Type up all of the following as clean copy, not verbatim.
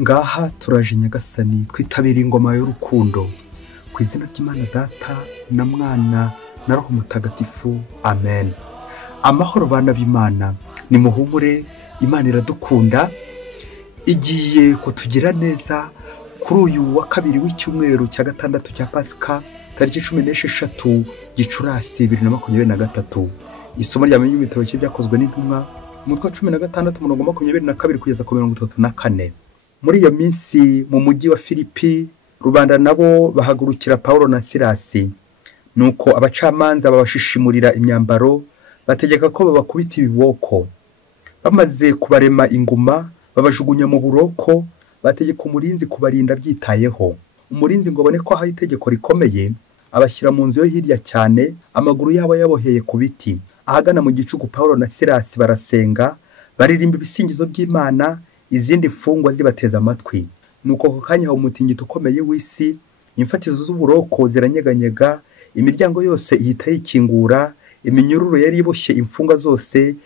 Ngaha turaje Nyagasani twitabira ingoma y'urukundo ku izina ry'Imana Data na Mwana na Roho Mutagatifu, amen. Amahoro bana b'Imana, nimuhumure, Imana iradukunda, igiye kutugira neza kuri uyu wa kabiri w'icyumweru cya gatandatu cya Pasika, tariki 16 Gicurasi 2023. Isomo ryamenye ibitabo cye byakozwe n'intumwa, umutwe wa 16 umurongo 22 kugeza ku 34. Muri iyo minsi mu mujyi wa Filipi, rubanda nabo bahagurukira Paulo na Silasi. Nuko abacamanza babashishimurira imyambaro, bategeka ko babakubita ibiboko. Bamaze kubarema inguma, babajugunya mu buroko, bategeka umurinzi kubarinda byitayeho. Umurinzi ngo abone ko hari itegeko rikomeye, abashyira mu nzu yo hirya cyane, amaguru yabo yaboheye ku biti. Ahagana mu gicuku Paulo na Silasi barasenga, baririmba ibisingizo by'Imana, izindi mfungwa zibateza amatwi. Nuko ako kanya hawo umutingito ukomeye w'isi, imfatizo z'uburoko ziranyeganyega, imiryango yose ihita yikingura, iminyururu yari iboshye imfungwa zose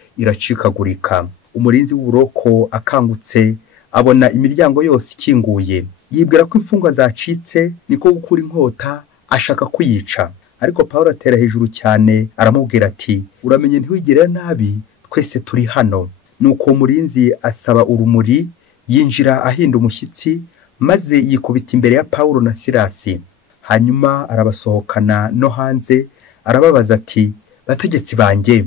iracikagurika. Umurinzi w'uburoko akangutse abona imiryango yose ikinguye, yibwira ko imfungwa zacitse, niko gukura inkota ashaka kuyica. Ariko Paulo atera hejuru cyane aramubwira ati, uramenye ntiwigire nabi, twese turi hano. Nuko umurinzi asaba urumuri, yinjira ahinda umushyitsi, maze yikubita imbere ya Paulo na Silasi. Hanyuma arabasohokana no hanze, arababaza ati, bategetsi banjye,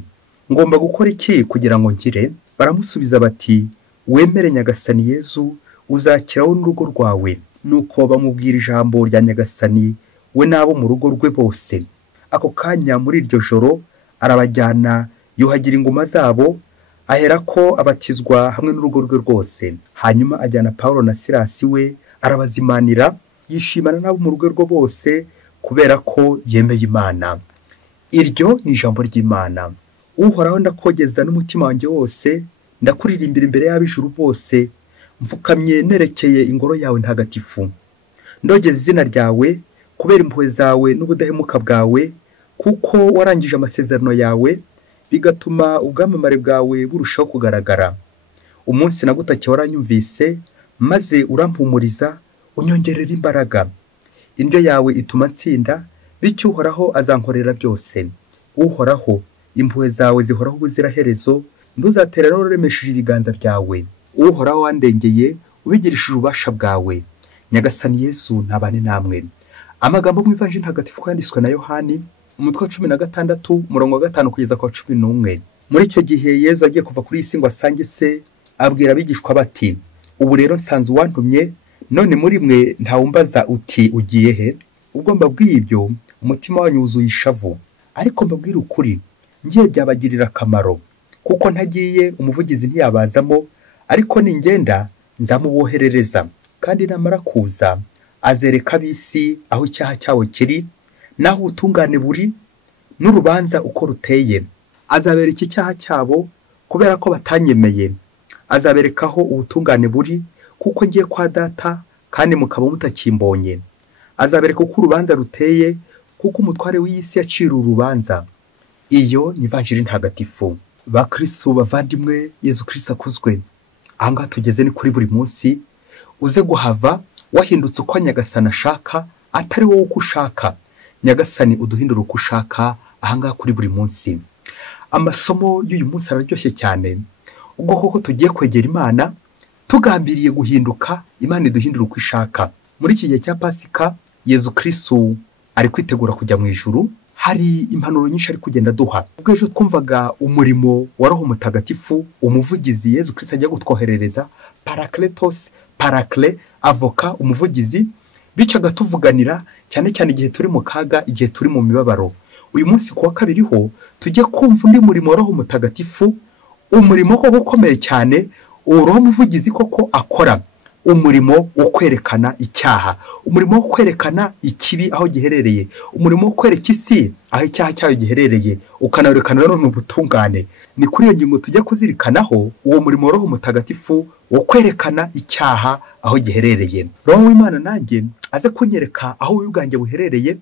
ngomba gukora iki kugira ngo ngire? Baramusubiza bati, wemere Nyagasani Yezu, uzakiraho n'urugo rwawe. Nuko bamubwira ijambo rya Nyagasani, we n'abo mu rugo rwe bose. Ako kanya muri iryo joro arabajyana, yuhagira inguma zabo, aherako abatizwa hamwe n'urugo rwe rwose. Hanyuma ajyana Paulo na Silasi we, arabazimanira, yishimana n'abo mu rugo rwe bose, kubera ko yemeye Imana. Iryo ni ijambo ry'Imana. Uhoraho ndakogeza n'umutima wanjye wose, ndakuririmbira imbere y'ab'ijuru bose, mfukamye nerekeye ingoro yawe ntagatifu. Ndogeza izina ryawe, kubera impuhwe zawe n'ubudahemuka bwawe, kuko warangije amasezerano yawe, bigatuma ubwamamare bwawe burushaho kugaragara. Umunsi nagutakiye waranyumvise, maze urampumuriza, unyongerera imbaraga. Indyo yawe ituma nsinda, bityo Uhoraho azankorera byose. Uhoraho, impuhwe zawe zihoraho ubuziraherezo, ntuzaterera uremesheje ibiganza byawe. Uhoraho wandengeye, ubigirishije ububasha bwawe. Nyagasani Yesu ntabane namwe. Amagambo mu Ivanjili ntagatifu yanditswe na Yohani, umutwe wa 16 umurongo wa 5 kugeza ku 11. Muri icyo gihe Yezu agiye kuva kuri isi ngo asange se, abwira abigishwa bati, ubu rero nsanze uwantumye, none muri mwe ntawumbaza uti ugiye he? Ubwo mbabwiye ibyo, umutima wanyu wuzuye ishavu. Ariko mbabwira ukuri, ngiye byabagirira akamaro, kuko ntagiye umuvugizi ntiyabazamo, ariko ningenda nzamuboherereza. Kandi namara kuza, azereka ab'isi aho icyaha cyawe kiri, naho ubutungane buri, n'urubanza uko ruteye. Azabereka icyaha cyabo kubera ko batanyemeye, azaberekaho ubutungane buri, kuko ngiye kwa Data kandi mukaba mutakimbonye. Azabereka uko urubanza ruteye, kuko umutware w'isi yacira urubanza. Iyo ni Ivanjili ntagatifu. Ba Kristo bavandimwe, Yezu Kristo akuzwe. Ahangaha tugeze ni kuri buri munsi, uze guhava wahindutse uko Nyagasani ashaka, atari wowe uko ushaka. Nyagasani uduhindura uko ushaka, ahangaha kuri buri munsi. Amasomo y'uyu munsi araryoshye cyane, ubwo koko tugiye kwegera Imana, tugambiriye guhinduka, Imana iduhindura uko ishaka. Muri iki gihe cya Pasika, Yezu Kristo ari kwitegura kujya mu ijuru. Hari impanuro nyinshi ari kugenda duha. Ubwo ejo twumvaga umurimo wa Roho Mutagatifu, umuvugizi Yezu Kristo agiye gutwoherereza, Parakletos, Parakle, avoka, umuvugizi, bicaga tuvuganira cyane cyane igihe turi mu kaga, igihe turi mu mibabaro. Uyu munsi kuwa kabiri ho tujye kumva undi murimo wa Roho Mutagatifu, umurimo koko ukomeye cyane, Roho muvugizi koko akora, umurimo wo kwerekana icyaha, umurimo wo kwerekana ikibi aho giherereye, umurimo wo kwereka isi aho icyaha cyayo giherereye, ukanawerekana none ubutungane. Ni kuri iyo ngingo tujya kuzirikanaho uwo murimo wa Roho Mutagatifu wo kwerekana icyaha aho giherereye. Roho w'Imana nanjye aze kunyereka aho ubwanjye buherereye,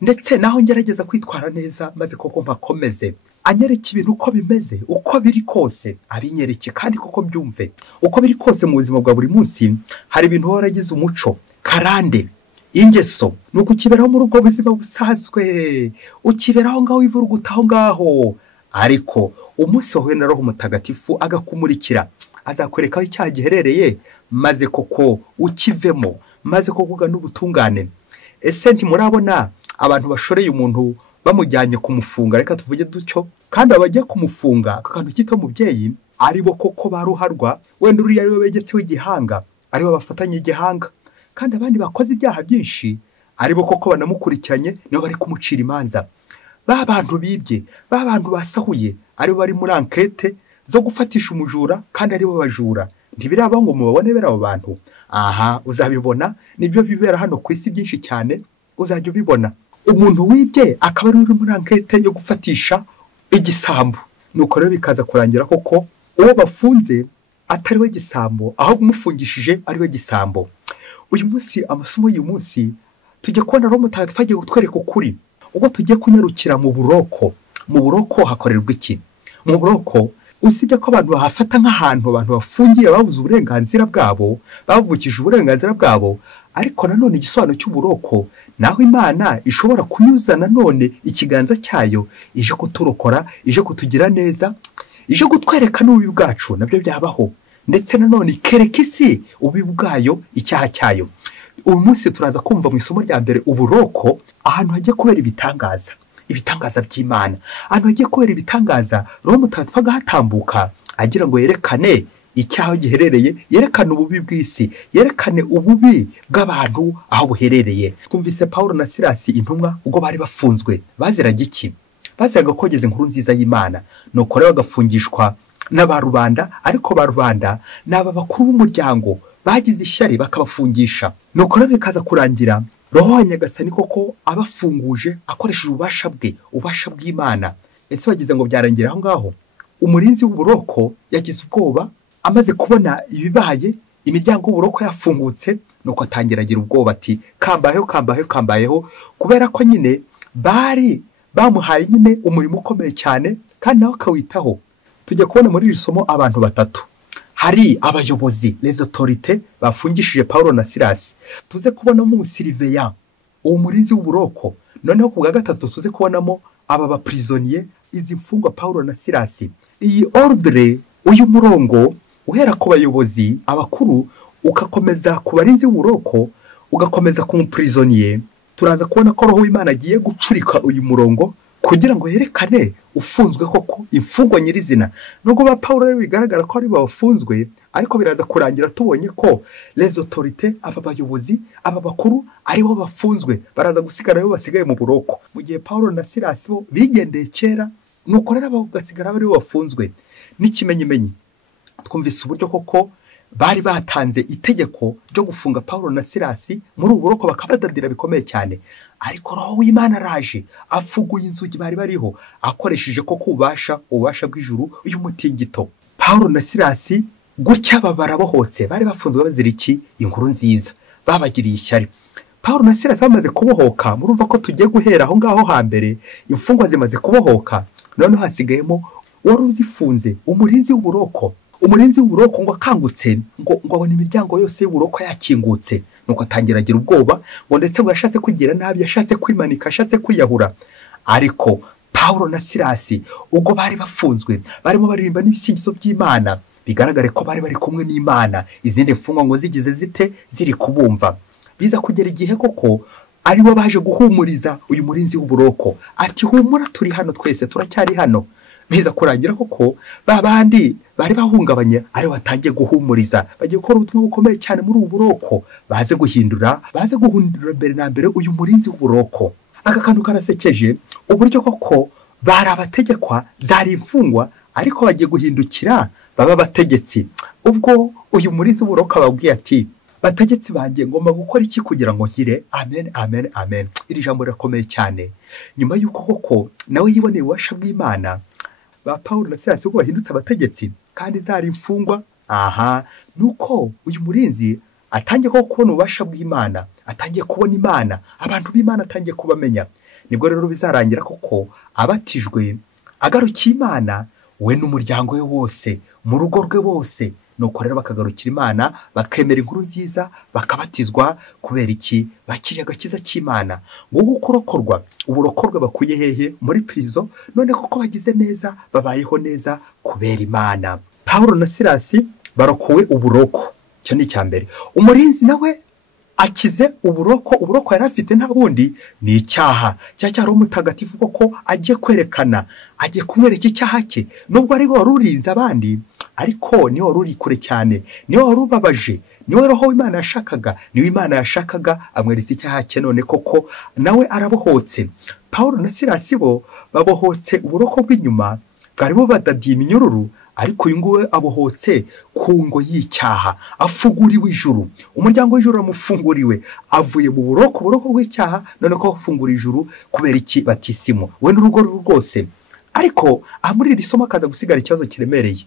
ndetse naho ngerageza kwitwara neza, maze koko mpakomeze. anyereka ibintu uko bimeze, uko biri kose abinyereke kandi koko mbyumve. Uko biri kose mu buzima bwa buri munsi hari ibintu uba waragize umuco, karande, ingeso, ni ukukiberaho muri ubwo buzima busanzwe, ukiberaho ngaho wivuruguta aho ngaho, ariko umunsi wahuye na Roho Mutagatifu agakumurikira, azakwereka aho icyaha giherereye, maze koko ukivemo, maze koko ugana ubutungane. Ese ntimurabona abantu bashoreye umuntu bamujyanye kumufunga, reka tuvuge dutyo, kandi abagiye kumufunga aka kantu kita umubyeyi ari bo koko baruharwa, wenda uriya ari we begetse w'igihanga, ari bo bafatanye igihanga, kandi abandi bakoze ibyaha byinshi ari bo koko banamukurikiranye nibo bari kumucira imanza. Ba bantu bibye, ba bantu basahuye ari bo bari muri ankete zo gufatisha umujura, kandi ari bo bajura. Ntibiraba ngo mubabone bera abo bantu. Aha uzabibona, nibyo bibera hano ku isi byinshi cyane, uzajya ubibona. Umuntu wibye akaba ari uri muri ankete yo gufatisha igisambo, nuko rero bikaza kurangira koko uwo bafunze atari we gisambo, aho umufungishije ari we gisambo. Uyu munsi amasomo y'uyu munsi tujye kubona Roho Mutagatifu agiye kutwereka ukuri. Ubwo tugiye kunyarukira mu buroko. Mu buroko hakorerwa iki? Mu buroko usibye ko abantu bahafata nk'ahantu abantu bafungiye babuze uburenganzira bwabo, bavukije uburenganzira bwabo, ariko nanone igisobanuro cy'uburoko naho Imana ishobora kunyuza nanone ikiganza cyayo, ije kuturokora, ije kutugira neza, ije kutwereka n'ububi bwacu nabyo byabaho, ndetse nanone ikereka isi ububi bwayo, icyaha cyayo. Uyu munsi turaza kumva mu isomo rya mbere uburoko, ahantu hagiye kubera ibitangaza, ibitangaza by'Imana, ahantu hagiye kubera ibitangaza. Roho Mutagatifu agahatambuka agira ngo yerekane icyaho giherereye, yerekane ububi bw'isi, yerekane ububi bw'abantu aho buherereye. Twumvise Pawulo na Silasi intumwa ubwo bari bafunzwe, baziraga iki? Baziraga kogeza inkuru nziza y'Imana, nuko rero bagafungishwa n'abarubanda, ariko barubanda n'aba bakuru b'umuryango bagize ishyari bakabafungisha. Nuko rero bikaza kurangira Roho wa Nyagasani koko abafunguje akoresheje ububasha bwe, ububasha bw'Imana. Ese bagize ngo byarangira aho ngaho? Umurinzi w'uburoko yagize ubwoba amaze kubona ibibaye, imiryango y'uburoko yafungutse, nuko atangira agira ubwoba ati kambayeho, kambayeho, kambayeho, kubera ko nyine bari bamuhaye nyine umurimo ukomeye cyane kandi nawe akawitaho. Tujya kubona muri iri somo abantu batatu. Hari abayobozi, les autorités, bafungishije Pawulo na Silasi. Tuze kubonamo Siliveya, uwo murinzi w'uburoko. Noneho ku bwa gatatu tuze kubonamo aba baprisonnier, izi mfungwa Pawulo na Silasi. Iyi ordre, uyu murongo uhera ku bayobozi abakuru ugakomeza ku barinzi w'uburoko, ugakomeza ku muprisonnier, turaza kubona ko Roho w'Imana agiye gucurika uyu murongo kugira ngo yerekane ufunzwe koko, imfungwa nyirizina. Nubwo ba Pawulo rero bigaragara ko ari bafunzwe, ariko biraza kurangira tubonye ko les autorités, aba bayobozi, aba bakuru ari bo bafunzwe, baraza gusigara bo basigaye mu buroko, mu gihe Pawulo na Silasi bo bigendeye kera, nuko rero abo gasigara bari bo bafunzwe. N'ikimenyimenyi twumvise uburyo koko bari batanze itegeko ryo gufunga Pawulo na Silasi muri ubu buroko, bakabadadira bikomeye cyane, ariko Roho w'Imana araje afuguye inzugi bari bariho, akoresheje ko kubasha ubasha bw'ijuru uyu mutingito. Pawulo na Silasi gutya barabohotse, bari bafunzwe bazira iki? Inkuru nziza, babagiriye ishyari. Pawulo na Silasi bamaze kubohoka, murumva ko tugiye guhera aho ngaho hambere, imfungwa zimaze kubohoka, noneho hasigayemo wari uzifunze, umurinzi w'uburoko. Umurinzi w'uburoko ngo akangutse, ngo abona imiryango yose y'uburoko yakingutse, nuko atangira agira ubwoba, ngo ndetse ngo yashatse kwigira nabi, yashatse kwimanika, yashatse kwiyahura. Ariko Pawulo na Silasi ubwo bari bafunzwe, barimo baririmba n'ibisingizo by'Imana, bigaragare ko bari bari kumwe n'Imana, izindi mfungwa ngo zigize zite ziri kubumva. Biza kugera igihe koko ari bo baje guhumuriza uyu murinzi w'uburoko, ati humura, turi hano twese, turacyari hano. Biza kurangira koko babandi bari bahungabanye ari batangiye guhumuriza, bagiye gukora ubutumwa bukomeye cyane muri ubu buroko, baze guhindura mbere na mbere uyu murinzi w'uburoko. Aka kantu karasekeje, uburyo koko bari abategekwa, zari imfungwa, ariko bagiye guhindukira baba abategetsi. Ubwo uyu murinzi w'uburoko ababwiye ati bategetsi banjye, ngomba gukora iki kugira ngo nkire? Amen, amen, amen. Iri jambo rirakomeye cyane. Nyuma y'uko koko nawe yiboneye ububasha bw'Imana, ba Pawulo na Silasi ubwo bahindutse abategetsi kandi zari imfungwa, nuko uyu murinzi atangiye kubona ububasha bw'Imana, atangiye kubona Imana, abantu b'Imana atangiye kubamenya. Nibwo rero bizarangira koko abatijwe, agarukiye Imana we n'umuryango we wose mu rugo rwe bose, nuko rero bakagarukira Imana bakemera inkuru nziza bakabatizwa. kubera iki? bakiriye agakiza cy'Imana. ngo kurokorwa uburokorwe bakuye hehe? muri prison. none koko bagize neza, babayeho neza kubera Imana. Pawulo na Silasi barokowe uburoko, cyo ni cyambere. umurinzi nawe akize uburoko yari afite nta bundi ni icyaha. cyari umutagatifu koko agiye kwerekana, agiye kumwereka icyaha cye. nubwo ari wari urinze abandi, ariko niwe wari uri kure cyane, niwe wari ubabaje, niwe roho w'Imana yashakaga, niwe Imana yashakaga amweretse icyaha cye. none koko nawe arabohotse. Pawulo na Silasi bo babohotse uburoko bw'inyuma bwarimo badadiye iminyururu, ariko uyu nguwe abohotse ku ngo y'icyaha, afunguriwe ijuru. umuryango w'ijuru amufunguriwe, avuye mu buroko bw'icyaha, none ko afungura ijuru. kubera iki? batisimo we n'urugo rwose. ariko muri iri somo akaza gusigara ikibazo kiremereye.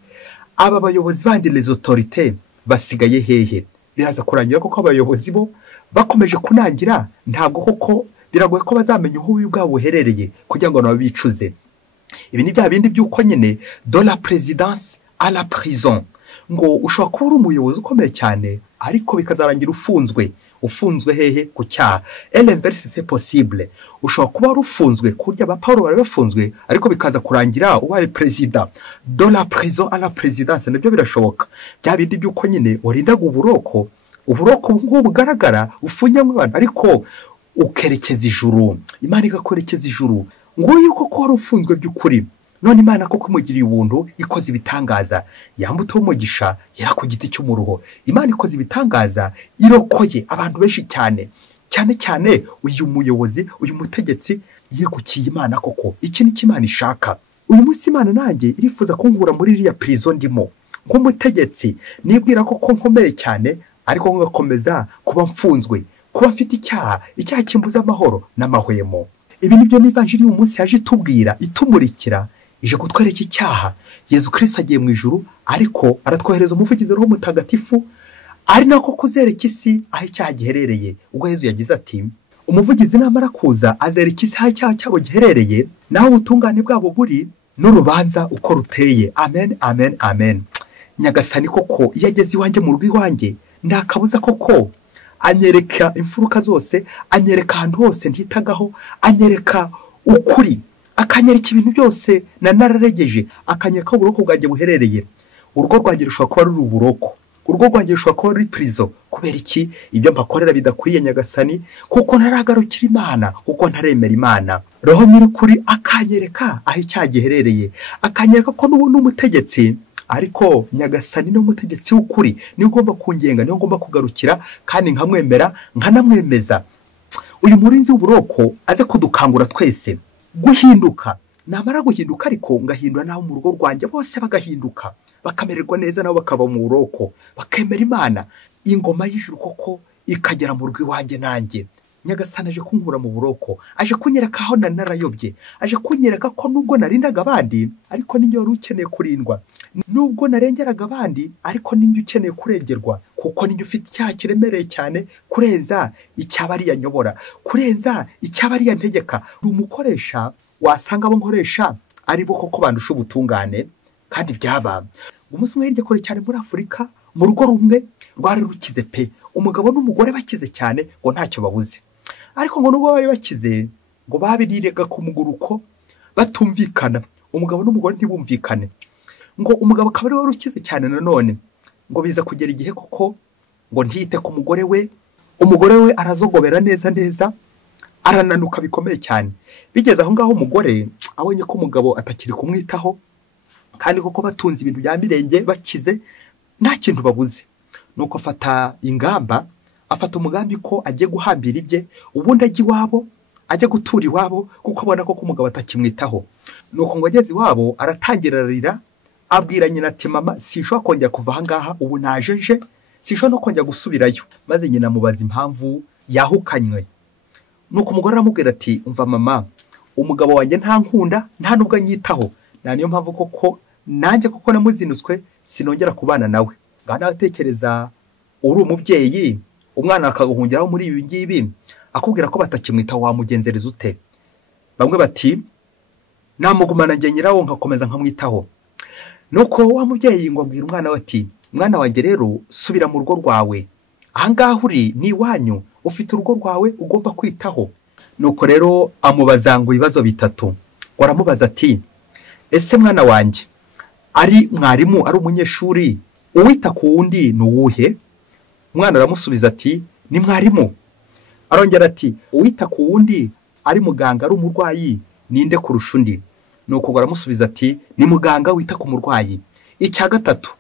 aba bayobozi bandi les autorités basigaye hehe? biraza kurangira koko abayobozi bo bakomeje kunangira, ntabwo koko biragoye ko bazamenya aho ububi bwabo buherereye kugira ngo nabo bicuze. ibi ni bya bindi by'uko nyine de la présidence à la prison, ngo ushobora kuba uri umuyobozi ukomeye cyane, ariko bikazarangira ufunzwe hehe? ku cyaha. l'inverse c'est possible. ushobora kuba wari ufunzwe kurya ba Pawulo bari bafunzwe, ariko bikaza kurangira ubaye perezida. de la prison à la présidence nabyo birashoboka. bya bindi by'uko nyine warindaga uburoko ubungubu bugaragara ufunyamo abantu, ariko ukerekeza ijuru, Imana igakwerekeza ijuru. nguyu koko wari ufunzwe by'ukuri, none Imana koko imugiriye ubuntu, ikoze ibitangaza. yambuto umugisha yera ku giti cy'umuruho. Imana ikoze ibitangaza, irokoye abantu benshi cyane cyane. uyu muyobozi, uyu mutegetsi yigukiye Imana koko. iki ni cyo Imana ishaka. uyu munsi Imana nanjye irifuza kunkura muri iriya prison ndimo nk'umutegetsi. nibwira koko nkomeye cyane, ariko ngakomeza kuba mfunzwe, kuba mfite icyaha kimbuza amahoro n'amahwemo. ibi nibyo n'ivanjiri y'uyu munsi yaje itubwira, itumurikira, ije kutwereka icyaha. Yezu Kristo agiye mu ijuru, ariko aratwohereza umuvugizi roho mutagatifu, ari nako kuzereka isi aho icyaha giherereye. ubwo Yezu yagize ati, umuvugizi namara kuza azereka isi aho icyaha cyabo giherereye, naho ubutungane bwabo buri, n'urubanza uko ruteye. amen, amen, amen. Nyagasani koko iyo ageze iwanjye mu rugo iwanjye, ndakabuza koko anyereka imfuruka zose, anyereka ahantu hose ntitagaho, anyereka ukuri, akanyereka ibintu byose nararegeje, akanyereka uburoko bwanjye buherereye. urugo rwanjye rushobora kuba ruri uburoko, urugo rwanjye rushobora kuba ruri prison. kubera iki? ibyo mbakorera bidakwiye Nyagasani, kuko ntaragarukira Imana, kuko ntaremera Imana. roho nyir'ukuri akanyereka aho icyaha giherereye, akanyereka ko n'ubu n'umutegetsi, ariko Nyagasani ni umutegetsi w'ukuri, niwe ugomba kungenga, niwe ugomba kugarukira, kandi nkamwemera nkanamwemeza. uyu murinzi w'uburoko aze kudukangura twese guhinduka. namara guhinduka ariko ngahindura naho mu rugo rwanjye bose bagahinduka, bakamererwa neza, nabo bakaba mu buroko, bakemera Imana. ingoma y'ijuru koko ikagera mu rugo iwanjye nanjye. Nyagasani aje kunkura mu buroko, aje kunyereka aho narayobye, aje kunyereka ko nubwo narindaga abandi, ariko ninjye wari ukeneye kurindwa. nubwo narengeraga abandi, ariko ninjye ukeneye kurengerwa, kuko ninjye ufite icyaha kiremereye cyane kurenza icyaba ari yanyobora, kurenza icyaba ari yantegeka. umukoresha wasanga abo nkoresha ari bo koko bandusha ubutungane, kandi byaba. umunsi umwe hirya kure cyane muri Afurika, mu rugo rumwe rwari rukize pe, umugabo n'umugore bakize cyane, ngo ntacyo babuze. ariko ngo nubwo bari bakize, ngo babirirega ku muguruko batumvikana, umugabo n'umugore ntibumvikane. ngo umugabo akaba ari we ukize cyane, nanone ngo biza kugera igihe koko ngo ntiyite ku mugore we. umugore we arazogobera neza, arananuka bikomeye cyane. bigeze aho ngaho umugore abonye ko umugabo atakiri kumwitaho, kandi koko batunze ibintu bya mirenge, bakize, nta kintu babuze, nuko afata umugambi ko agiye guhambira ibye, ubundi ajya iwabo, ajya gutura iwabo, kuko abona ko umugabo atakimwitaho. nuko ngo ageze iwabo aratangira ararira, abwira nyina ati, mama sinshobora kongera kuva aha ngaha, ubu najeje, sinshobora no kongera gusubirayo. maze nyina amubaza impamvu yahukanywe. nuko umugore aramubwira ati, umva mama, umugabo wanjye nta nkunda, nta nubwo anyitaho, niyo mpamvu koko nanjye koko namuzinuswe, sinongera kubana nawe. ngaho nawe tekereza, uri umubyeyi, umwana akaguhungiraho muri ibi ngibi, akubwira ko batakimwitaho, wamugenzereza ute? bamwe bati namugumana njye nyirawo nkakomeza nkamwitaho. Nuko wa mubyeyi ngo abwira umwana we ati mwana wanjye rero subira mu rugo rwawe, ahangaha uri ni iwanyu, ufite urugo rwawe ugomba kwitaho. Nuko rero amubaza ngo ibibazo bitatu. Waramubaza ati ese mwana wanjye, ari mwarimu ari umunyeshuri uwita ku wundi ni uwuhe? Umwana aramusubiza ati ni mwarimu. Arongera ati uwita ku wundi ari muganga ari umurwayi ninde kurusha undi? Nuko aramusubiza ati ni muganga wita ku murwayi. Icya gatatu,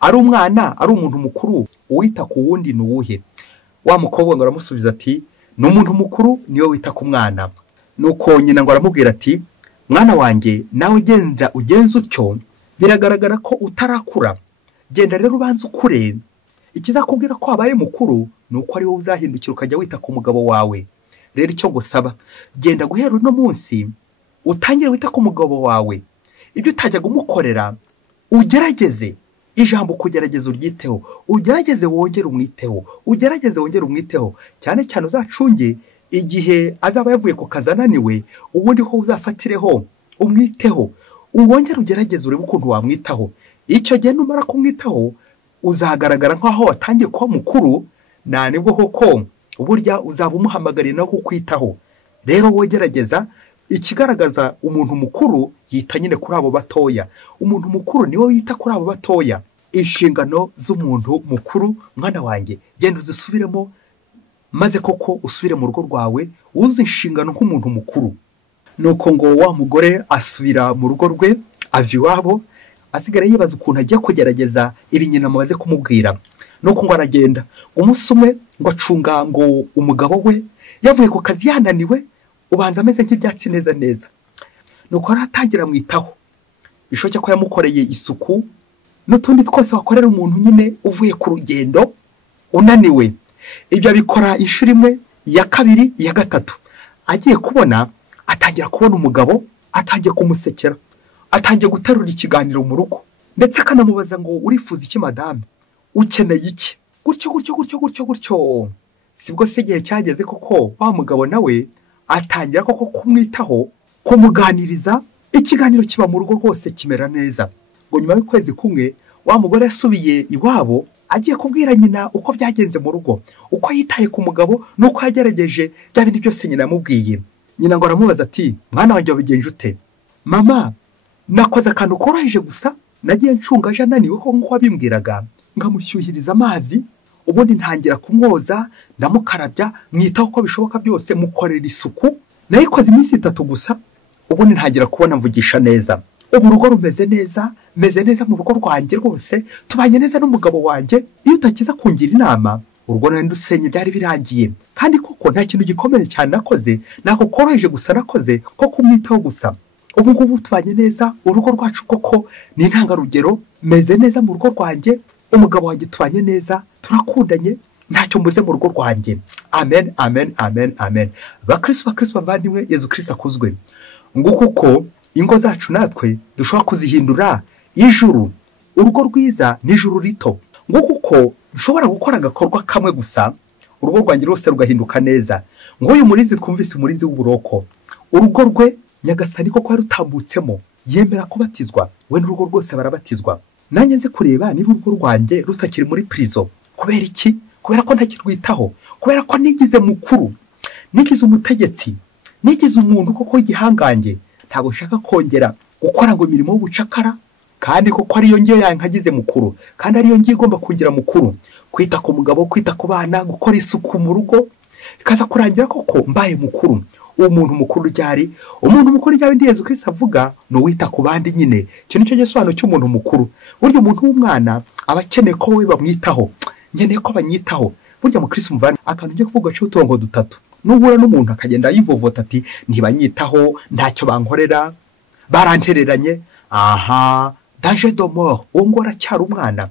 ari umwana ari umuntu mukuru uwita ku wundi ni uwuhe? Wa mukobwa ngo aramusubiza ati ni umuntu mukuru niwe wita ku mwana. Nuko nyina ngo aramubwira ati mwana wanjye nawe genda ugenza utyo, biragaragara ko utarakura, genda rero ubanza ukure. Ikizakubwira ko wabaye mukuru ni uko ari wowe uzahindukira ukajya wita ku mugabo wawe. Rero icyo ngusaba, genda guhera uno munsi utangire wita ku mugabo wawe. Ibyo utajyaga umukorera ugerageze, ijambo kugerageza uryiteho, ugerageze wongere umwiteho, ugerageze wongere umwiteho, cyane cyane uzacunge igihe azaba yavuye ku kazi ananiwe, ubundi ko uzafatireho umwiteho, wongere ugerageze urebe ukuntu wamwitaho. Icyo gihe numara kumwitaho uzagaragara nk'aho watangiye kuba mukuru, na nibwo koko burya uzaba umuhamagariye no kukwitaho. Rero wowe gerageza, ikigaragaza umuntu mukuru yita nyine kuri abo batoya. Umuntu mukuru niwe wita kuri abo batoya. Inshingano z'umuntu mukuru mwana wanjye genda uzisubiremo, maze koko usubire mu rugo rwawe uzi inshingano nk'umuntu mukuru. Nuko ngo wa mugore asubira mu rugo rwe, ava iwabo, asigara yibaza ukuntu agiye kugerageza ibi nyina amaze kumubwira. Nuko ngo aragenda, umunsi umwe ngo acunga ngo umugabo we yavuye ku kazi yananiwe, ubanza ameze nk'ibyatsi neza neza. Nuko aratangira mwitaho, bishoboke ko yamukoreye isuku n'utundi twose wakorera umuntu nyine uvuye ku rugendo unaniwe. Ibyo abikora inshuro imwe, iya kabiri, iya gatatu. Agiye kubona, atangira kubona umugabo, atangiye kumusekera, atangiye guterura ikiganiro mu rugo, ndetse akanamubaza ngo urifuza iki madame, ukeneye iki? Gutyo. Sibwo se igihe cyageze koko wa mugabo nawe atangira koko kumwitaho, kumuganiriza, ikiganiro kiba mu rugo rwose kimera neza. Ngo nyuma y'ukwezi kumwe wa mugore yasubiye iwabo, agiye kubwira nyina uko byagenze mu rugo, uko yitaye ku mugabo nuko yagerageje bya bindi byose nyina yamubwiye. Nyina ngo aramubaza ati mwana wanjye wabigenje ute? Mama, nakoze akantu koroheje gusa, nagiye ncungaje ananiwe ko nk'uko wabimbwiraga, ngamushyuhiriza amazi, ubundi ntangira kumwoza, ndamukarabya, mwitaho uko bishoboka byose, mukorera isuku. Nayikoze iminsi 3 gusa, ubundi ntangira kubona mvugisha neza. Ubu rugo rumeze neza, meze neza mu rugo rwanjye rwose, tubanye neza n'umugabo wanjye. Iyo utakiza kungira inama, urugo nandi usenye byari birangiye. Kandi koko nta kintu gikomeye cyane nakoze, nako koroheje gusa nakoze ko kumwitaho gusa. Ubu ngubu tubanye neza, urugo rwacu koko ni intangarugero, meze neza mu rugo rwanjye, umugabo wanjye tubanye neza, turakundanye, ntacyo mbuze mu rugo rwanjye. Amen, amen, amen, amen. Bakristo bavandimwe, Yezu Kristo akuzwe. Nguko uko ingo zacu natwe dushobora kuzihindura ijuru. Urugo rwiza ni ijuru rito. Nguko uko nshobora gukora agakorwa kamwe gusa, urugo rwanjye rwose rugahinduka neza. Nguyu murinzi twumvise umurinzi w'uburoko, urugo rwe Nyagasani koko yarutambutsemo, yemera kubatizwa, we n'urugo rwose barabatizwa. Nanjye nze kureba niba urugo rwanjye rutakiri muri prison. Kubera iki? Kubera ko ntakirwitaho, kubera ko nigize mukuru, nigize umutegetsi, nigize umuntu koko igihangange. Ntabwo nshaka kongera gukora ngo imirimo y'ubucakara, kandi koko ariyo ngiyo yankagize mukuru, kandi ariyo ngiye igomba kungira mukuru. Kwita ku mugabo, kwita ku bana, gukora isuku mu rugo, bikaza kurangira koko mbaye mukuru. Umuntu mukuru ryari? Umuntu mukuru ryari ndi Yezu Kristo avuga no wita ku bandi nyine. Cyo nicyo gisobanuro cy'umuntu mukuru. Burya umuntu w'umwana abakeneye ko we bamwitaho, nkeneye ko banyitaho. Burya mu Kristo muvana akantu ngiye kuvuga cyo utongo dutatu. Nuhura n'umuntu akagenda yivovota ati ntibanyitaho, ntacyo bankorera, barantereranye. Aha, danger de mort, uwo ngo aracyari umwana.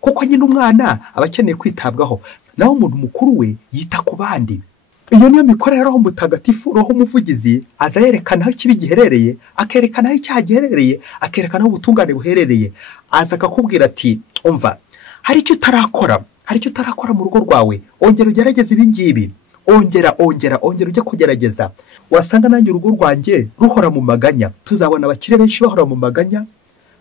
Kuko nyine umwana abakeneye kwitabwaho, naho umuntu mukuru we yita ku bandi. Iyo niyo mikorere roho mutagatifu, roho umuvugizi aza yerekana aho ikibi giherereye, akerekana aho icyaha giherereye, akerekana aho ubutungane buherereye. Aza akakubwira ati umva, hari icyo utarakora mu rugo rwawe, ongera ugerageze ibi ngibi. ongera ujye kugerageza. Wasanga nanjye urugo rwanjye ruhora mu maganya. Tuzabona abakire benshi bahora mu maganya,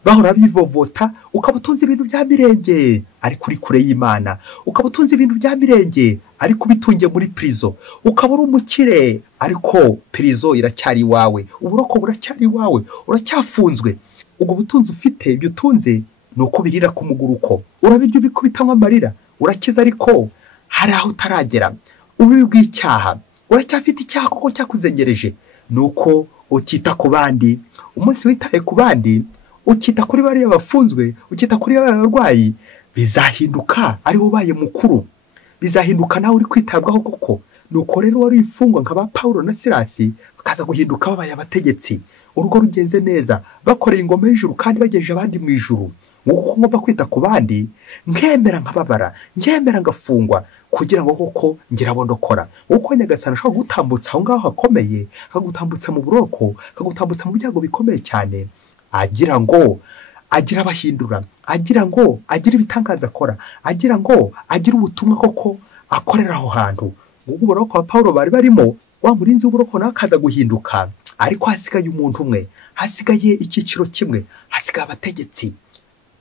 bahora bivovota, ukaba utunze ibintu bya mirenge ariko uri kure y'Imana, ukaba utunze ibintu bya mirenge ariko ubitungiye muri prison, ukaba uri umukire ariko prison iracyari iwawe, uburoko buracyari iwawe, uracyafunzwe. Ubwo butunzi ufite, ibyo utunze nuko birira ku muguruko, urabirya ubikubitamo amarira, urakiza ariko hari aho utaragera. Ububi bw'icyaha, uracyafite icyaha kuko cyakuzengereje, nuko utita ku bandi. Umunsi witaye ku bandi, ukita kuri bariya bafunzwe, ukita kuri bariya barwayi, bizahinduka ari ubaye mukuru, bizahinduka nawe uri kwitabwaho koko. Nuko rero wari imfungwa nka ba Paulo na Silasi bakaza guhinduka babaye abategetsi, urugo rugenze neza, bakoreye ingoma y'ijuru kandi bagejeje abandi mu ijuru. Nguko ngomba kwita ku bandi, nkemera nkababara, nkemera ngafungwa kugira ngo koko ngirabondokora. Uko Nyagasani ashobora gutambutsa aho ngaho hakomeye, akagutambutsa mu buroko, akagutambutsa mu byago bikomeye cyane, agira ngo agira abahindura, agira ngo agira ibitangaza akora, agira ngo agira ubutumwa koko akorera aho hantu. Ubwo buroko wa Paulo bari barimo, wa murinzi w'uburoko nawe akaza guhinduka, ariko hasigaye umuntu umwe, hasigaye icyiciro kimwe, hasigaye abategetsi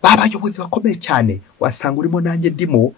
b'abayobozi bakomeye cyane. Wasanga urimo nanjye ndimo,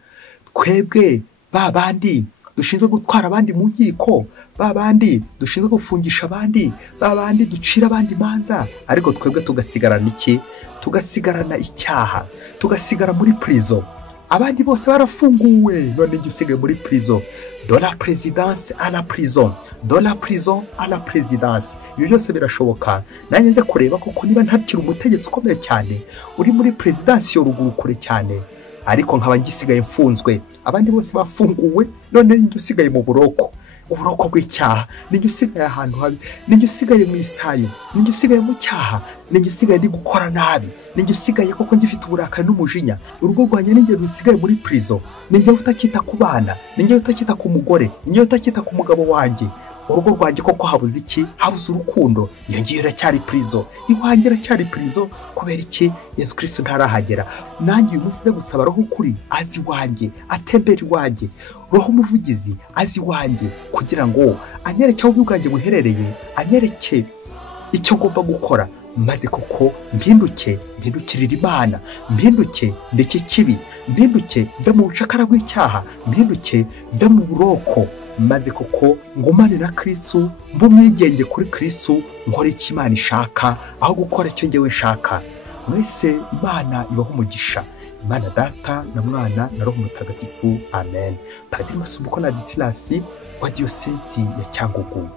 twebwe babandi dushinzwe gutwara abandi mu nkiko, babandi dushinzwe gufungisha abandi, babandi ducira abandi imanza, ariko twebwe tugasigarana iki? Tugasigarana icyaha, tugasigara muri prison. Abandi bose barafunguwe, none njye usigaye muri prison. De la présidence à la prison, de la prison à la présidence. Ibyo byose birashoboka. Nanjye nze kureba kuko niba ntakiri umutegetsi ukomeye cyane, uri muri présidence yo ruguru kure cyane, ariko nkaba ngisigaye mfunzwe, abandi bose bafunguwe, none njye usigaye mu buroko, uburoko bw'icyaha. Ninjye usigaye ahantu habi, ninjye usigaye mu isayo, ninjye usigaye mu cyaha, ninjye usigaye ndi gukora nabi, ninjye usigaye kuko ngifite uburakari n'umujinya. Urugo rwanjye ninjye rusigaye muri prison, ninjye utakita ku bana, ninjye utakita ku mugore, ninjye utakita ku mugabo wanjye. Urugo rwanjye koko habuze iki? Habuze urukundo. Iyo ngiyo iracyari prison, iwanjye iracyari prison. Kubera iki? Yesu Kristo ntarahagera. Nanjye uyu munsi nze gusaba Roho ukuri azi iwanjye, atembera iwanjye, Roho umuvugizi azi iwanjye, kugira ngo anyereke aho ubwanjye buherereye, anyereke icyo ngomba gukora, maze koko mpindukirira Imana, mpinduke ndeke kibi, mpinduke mve mu bucakara bw'icyaha, mpinduke mve mu buroko, maze koko ngumane na Kristo, mbe umwigenge kuri Kristo, nkore icyo Imana ishaka aho gukora icyo njyewe nshaka. Mwese Imana ibaho umugisha. Imana Data na Mwana na Roho Mutagatifu. Amen. Padiri Masumbuko Ladislas wa Diyosezi ya Cyangugu.